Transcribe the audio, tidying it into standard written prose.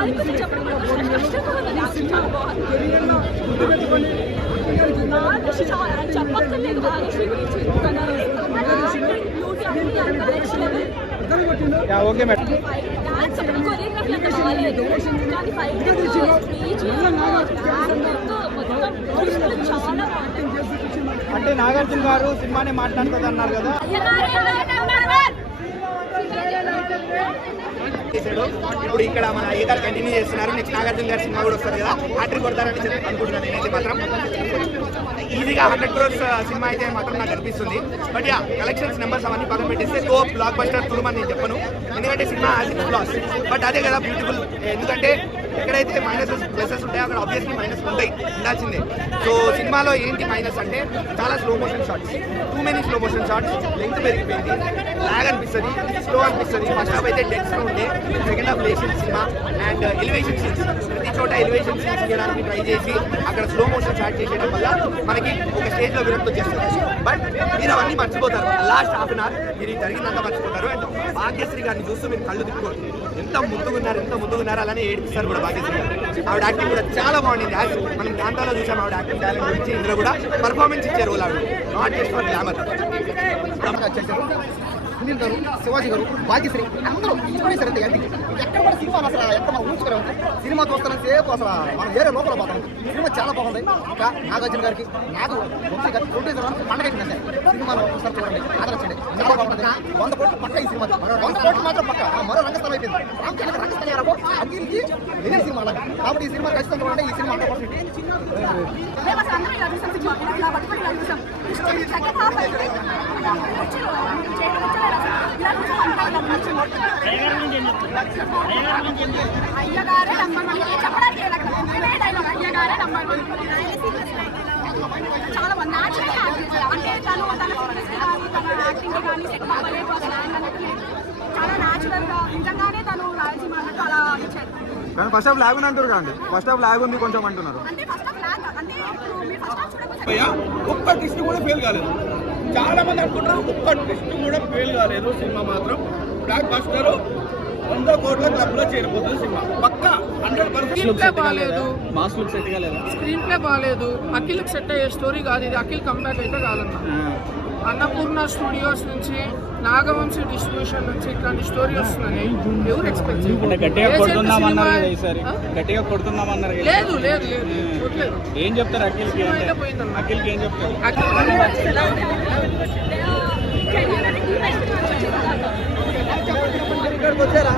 దాని గురించి చెప్పడం కష్టంగా ఉంది. నాకు చాలా బాగుంది. చెప్పక్కర్లేదు భాగ్యశ్రీ గురించి. Okay madam. డాన్స్ అప్పుడు కొరియోగ్రఫీ అంత బాగాలేదు, కానీ ఫైటింగ్ స్పీచ్ మొత్తం చాలా బాగుంటుంది. అంటే నాగార్జున గారు సినిమానే మాట్లాడుతుంది అన్నారు కదా. ఇప్పుడు ఇక్కడ మన ఏకాలు కంటిన్యూ చేస్తున్నారు. నెక్స్ట్ నాగార్జున గారి సినిమా కూడా వస్తారు కదా, హ్యాట్రిక్ కొడతారని అనుకుంటున్నాను నేనైతే. మాత్రం ఈజీగా 100 crores సినిమా అయితే మాత్రం నాకు అనిపిస్తుంది. బట్ యా, కలెక్షన్స్ నెంబర్స్ అవన్నీ పక్కన పెట్టేస్తే గో బ్లాక్ బస్టర్ తురుమని నేను చెప్పను, ఎందుకంటే cinema as it loss. But అదే కదా బ్యూటిఫుల్, ఎందుకంటే ఎక్కడైతే మైనసెస్ ప్లసెస్ ఉంటాయో అక్కడ ఆబ్వియస్లీ మైనస్ ఉంటాయి, ఉండాల్సిందే. సో సినిమాలో ఏంటి మైనస్ అంటే చాలా slow motion shots, too many slow motion shots, length పెరిగిపోయింది, లాగ్ అనిపిస్తుంది, స్లో అనిపిస్తుంది. ఫస్ట్ హాఫ్ అయితే డెడ్స్ ఉంటే, సెకండ్ హాఫ్ లేషన్ సినిమా అండ్ ఎలివేషన్ సీన్స్, ప్రతి చోట ఎలివేషన్ సీన్స్ చేయడానికి ట్రై చేసి అక్కడ స్లో మోషన్ షాట్ చేసేయడం వల్ల మనకి ఒక స్టేజ్ లో విరక్తి వచ్చేస్తుంది. బట్ మీరు అవన్నీ మర్చిపోతారు, లాస్ట్ హాఫ్ అన్ అవర్ మీరు జరిగిందంతా మర్చిపోతారు. అండ్ భాగ్యశ్రీ గారిని చూస్తూ మీరు కళ్ళు తిప్పుకోరు, ఎంత ముందుకున్నారు అలానే ఏడిపిస్తారు కూడా భాగ్యశ్రీ గారు. ఆవిడ యాక్టింగ్ కూడా చాలా బాగుండింది. యాజ్ మనం కాంతాలో చూసాం ఆవిడ యాక్టింగ్ టాలెంట్ గురించి, ఇందులో కూడా పర్ఫార్మెన్స్ ఇచ్చారు వాళ్ళు. ఆవిడ not just for glamour. Sunil గారు, శివాజీ గారు, భాగ్యశ్రీ అందరూ ఇష్టపడేసారు. ఎక్కడ కూడా సినిమా అసలు ఎక్కడ మనం ఊహించుకోవడం, సినిమా చూస్తానని సేపు అసలు మనం వేరే లోపల పోతాం. సినిమా చాలా బాగుంది. ఇంకా నాగార్జున గారికి, వంశీ గారికి ప్రొడ్యూసర్ పండగ అయిపోయింది. సినిమాలో ఒకసారి చూడండి, ఆదరించండి, చాలా బాగుంటుంది. 100 కోట్లు పక్క ఈ సినిమా, 100 కోట్లు మాత్రం పక్క. మరో రంగస్థలం అయిపోయింది. రంగస్థలం ఎవరో అగ్గిరికి వెళ్ళిన సినిమా అలాగే. కాబట్టి ఈ సినిమా ఖచ్చితంగా ఉంటే ఈ సినిమా 100%. అయ్యగారే చెప్పడానికి చాలా మంది న్యాచురల్ అంటే తను తన ఫిట్నెస్ కానీ తన యాక్టింగ్ కానీ సెట్ అవ్వలేదు, చాలా న్యాచురల్ గా నిజంగానే తను రాయలసీమ అన్నట్టు అలా ఇచ్చారు. కానీ ఫస్ట్ హాఫ్ లాగ్ అని అంటారు కదండి, ఫస్ట్ హాఫ్ లాగ్ ఉంది కొంచెం అంటున్నారు. అంటే ఫస్ట్ హాఫ్ లాగ్ అంటే మీరు ఫస్ట్ హాఫ్ చూడకపోతే ఒక్క టెస్ట్ కూడా ఫెయిల్ కాలేదు. చాలా మంది అనుకుంటారు ఒక్క టెస్ట్ కూడా ఫెయిల్ కాలేదు. సినిమా మాత్రం బ్లాక్ బస్టర్, 100 కోట్ల క్లబ్ లో చేరిపోతుంది సినిమా పక్కా 100%. స్క్రీన్ ప్లే బాగాలేదు, స్క్రీన్ ప్లే బాగాలేదు, అఖిల్కి సెట్ అయ్యే స్టోరీ కాదు ఇది. అఖిల్ కంబ్యాక్ అయితే కాదన్న. అన్నపూర్ణ స్టూడియోస్ నుంచి, నాగవంశీ డిస్ట్రిబ్యూషన్ నుంచి ఇట్లాంటి స్టోరీ వస్తుందని ఎవరు ఎక్స్పెక్ట్ లేదు లేదు లేదు ఏం చెప్తారు అఖిల్కి? అఖిల్కి ఏం చెప్తారు? ఇక్కడికి వచ్చారా?